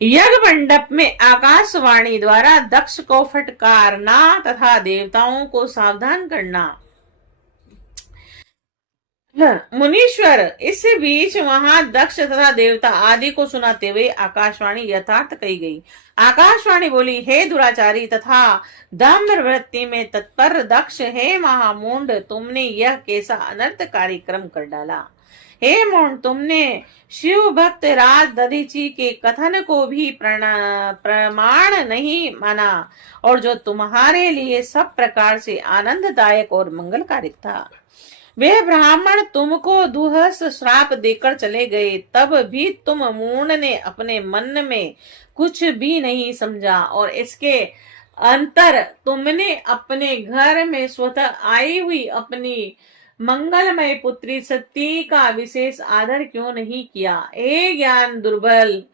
यज्ञ मंडप में आकाशवाणी द्वारा दक्ष को फटकारना तथा देवताओं को सावधान करना। मुनीश्वर, इस बीच वहां दक्ष तथा देवता आदि को सुनाते हुए आकाशवाणी यथार्थ कही गई। आकाशवाणी बोली, हे दुराचारी तथा दम्भ वृत्ति में तत्पर दक्ष, हे महामूंड, तुमने यह कैसा अनर्थ कार्यक्रम कर डाला। हे मूंड, तुमने शिव भक्त राज दधीची के कथन को भी प्रमाण नहीं माना, और जो तुम्हारे लिए सब प्रकार से आनंददायक और मंगलकारक था। वे ब्राह्मण तुमको दुहस श्राप देकर चले गए, तब भी तुम मूढ़ ने अपने मन में कुछ भी नहीं समझा, और इसके अंतर तुमने अपने घर में स्वतः आई हुई अपनी मंगलमय पुत्री सती का विशेष आदर क्यों नहीं किया। हे ज्ञान दुर्बल,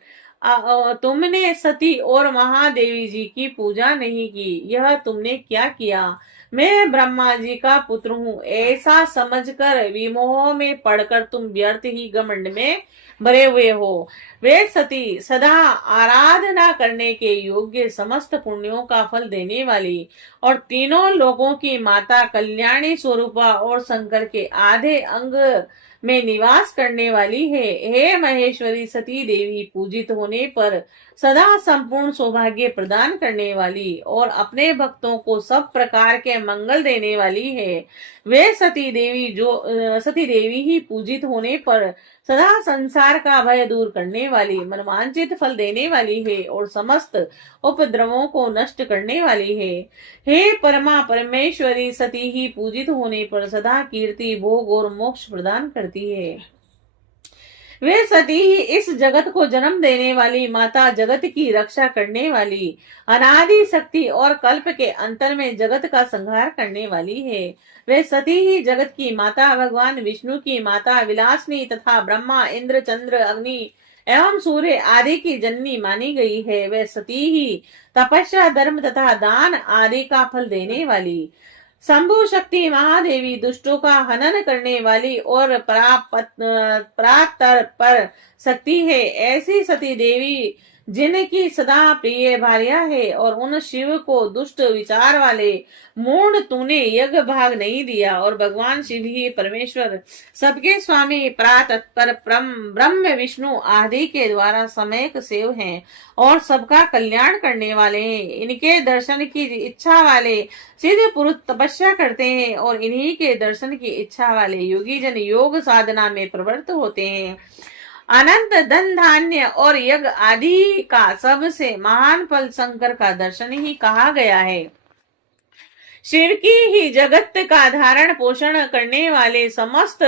तुमने सती और महादेवी जी की पूजा नहीं की, यह तुमने क्या किया। मैं ब्रह्मा जी का पुत्र हूँ ऐसा समझकर विमोह में पड़कर तुम व्यर्थ ही घमंड में भरे हुए हो। वे सती सदा आराधना करने के योग्य समस्त पुण्यों का फल देने वाली और तीनों लोगों की माता कल्याणी स्वरूपा और शंकर के आधे अंग में निवास करने वाली है। हे महेश्वरी सती देवी, पूजित होने पर सदा संपूर्ण सौभाग्य प्रदान करने वाली और अपने भक्तों को सब प्रकार के मंगल देने वाली है। वे सती देवी ही पूजित होने पर सदा संसार का भय दूर करने वाली, मनवांचित फल देने वाली है और समस्त उपद्रवों को नष्ट करने वाली है। हे परमा परमेश्वरी, सती ही पूजित होने पर सदा कीर्ति, भोग और मोक्ष प्रदान करती है। वे सती ही इस जगत को जन्म देने वाली माता, जगत की रक्षा करने वाली, अनादि शक्ति और कल्प के अंतर में जगत का संहार करने वाली है। वे सती ही जगत की माता, भगवान विष्णु की माता विलासनी तथा ब्रह्मा, इंद्र, चंद्र, अग्नि एवं सूर्य आदि की जननी मानी गई है। वे सती ही तपस्या, धर्म तथा दान आदि का फल देने वाली शंभु शक्ति महादेवी, दुष्टों का हनन करने वाली और परात्पर पर शक्ति है। ऐसी सती देवी जिनकी सदा प्रिय भार्या है, और उन शिव को दुष्ट विचार वाले मूढ़ तूने यज्ञ भाग नहीं दिया, और भगवान शिव ही परमेश्वर, सबके स्वामी, परात्पर ब्रह्म विष्णु आदि के द्वारा समयक सेव हैं और सबका कल्याण करने वाले हैं। इनके दर्शन की इच्छा वाले सिद्ध पुरुष तपस्या करते हैं, और इन्हीं के दर्शन की इच्छा वाले योगी जन योग साधना में प्रवृत्त होते हैं। अनंत धन धान्य और यज्ञ आदि का सबसे महान फल शंकर का दर्शन ही कहा गया है। शिव की ही जगत का धारण पोषण करने वाले, समस्त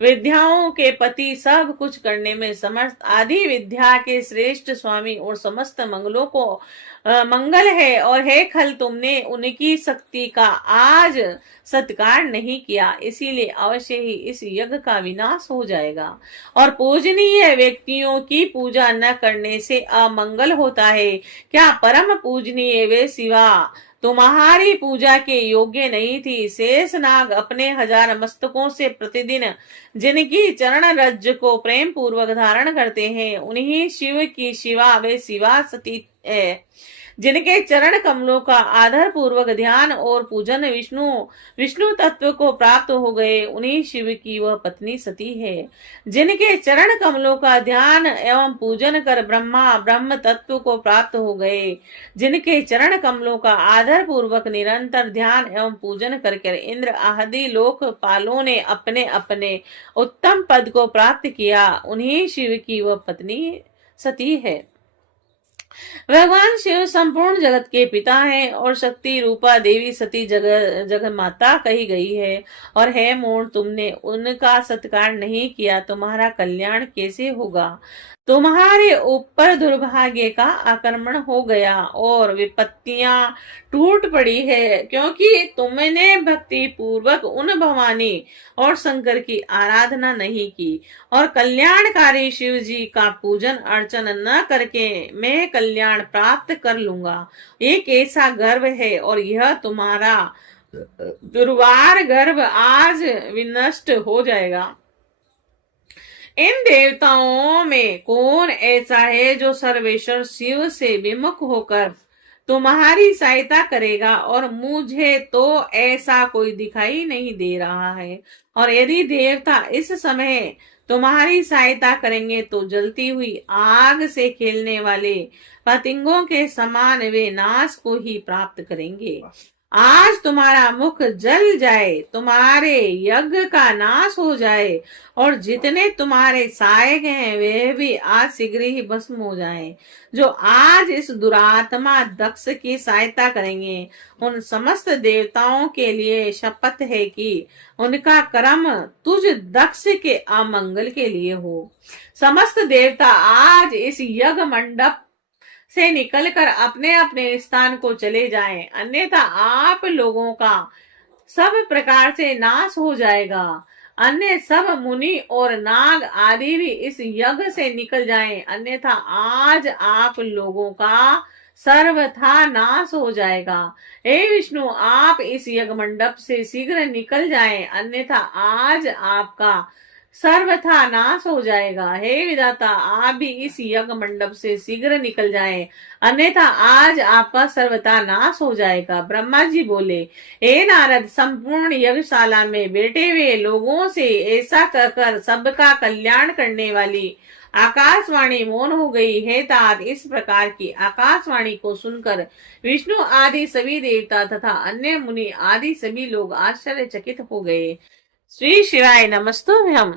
विद्याओं के पति, सब कुछ करने में समर्थ, आदि विद्या के श्रेष्ठ स्वामी और समस्त मंगलों को मंगल है और हे खल, तुमने उनकी शक्ति का आज सत्कार नहीं किया, इसीलिए अवश्य ही इस यज्ञ का विनाश हो जाएगा। और पूजनीय व्यक्तियों की पूजा न करने से अमंगल होता है। क्या परम पूजनीय वे शिवा तुम्हारी पूजा के योग्य नहीं थी। शेष नाग अपने 1000 मस्तकों से प्रतिदिन जिनकी चरण रज्ज को प्रेम पूर्वक धारण करते हैं, उन्हीं शिव की शिवा वे शिवा सती है। जिनके चरण कमलों का आदर पूर्वक ध्यान और पूजन विष्णु तत्व को प्राप्त हो गए, उन्हीं शिव की वह पत्नी सती है। जिनके चरण कमलों का ध्यान एवं पूजन कर ब्रह्मा ब्रह्म तत्व को प्राप्त हो गए, जिनके चरण कमलों का आदर पूर्वक निरंतर ध्यान एवं पूजन करके इंद्र आदि लोकपालों ने अपने अपने उत्तम पद को प्राप्त किया, उन्हीं शिव की वह पत्नी सती है। भगवान शिव संपूर्ण जगत के पिता हैं और शक्ति रूपा देवी सती जगत माता कही गई है। और हे मूढ़, तुमने उनका सत्कार नहीं किया, तुम्हारा कल्याण कैसे होगा। तुम्हारे ऊपर दुर्भाग्य का आक्रमण हो गया और विपत्तियां टूट पड़ी है, क्योंकि तुमने भक्ति पूर्वक उन भवानी और शंकर की आराधना नहीं की और कल्याणकारी शिव जी का पूजन अर्चन न करके मैं कल्याण प्राप्त कर लूंगा, ये कैसा गर्व है। और यह तुम्हारा दुर्वार गर्व आज विनष्ट हो जाएगा। इन देवताओं में कौन ऐसा है जो सर्वेश्वर शिव से विमुख होकर तुम्हारी सहायता करेगा? और मुझे तो ऐसा कोई दिखाई नहीं दे रहा है। और यदि देवता इस समय तुम्हारी सहायता करेंगे तो जलती हुई आग से खेलने वाले पतंगों के समान वे नाश को ही प्राप्त करेंगे। आज तुम्हारा मुख जल जाए, तुम्हारे यज्ञ का नाश हो जाए, और जितने तुम्हारे सहायक हैं वे भी आज शीघ्र ही भस्म हो जाएं। जो आज इस दुरात्मा दक्ष की सहायता करेंगे उन समस्त देवताओं के लिए शपथ है कि उनका कर्म तुझ दक्ष के अमंगल के लिए हो। समस्त देवता आज इस यज्ञ मंडप से निकलकर अपने अपने स्थान को चले जाएं, अन्यथा आप लोगों का सब प्रकार से नाश हो जाएगा। अन्य सब मुनि और नाग आदि भी इस यज्ञ से निकल जाएं, अन्यथा आज आप लोगों का सर्वथा नाश हो जाएगा। हे विष्णु, आप इस यज्ञ मंडप से शीघ्र निकल जाएं, अन्यथा आज आपका सर्वथा नाश हो जाएगा। हे विधाता, आप भी इस यज्ञ मंडप से शीघ्र निकल जाएं, अन्यथा आज आपका सर्वथा नाश हो जाएगा। ब्रह्मा जी बोले, हे नारद, संपूर्ण यज्ञशाला में बैठे हुए लोगों से ऐसा कहकर सबका कल्याण करने वाली आकाशवाणी मौन हो गई है। तात इस प्रकार की आकाशवाणी को सुनकर विष्णु आदि सभी देवता तथा अन्य मुनि आदि सभी लोग आश्चर्यचकित हो गए। श्री शिवाय नमस्तुभ्यम।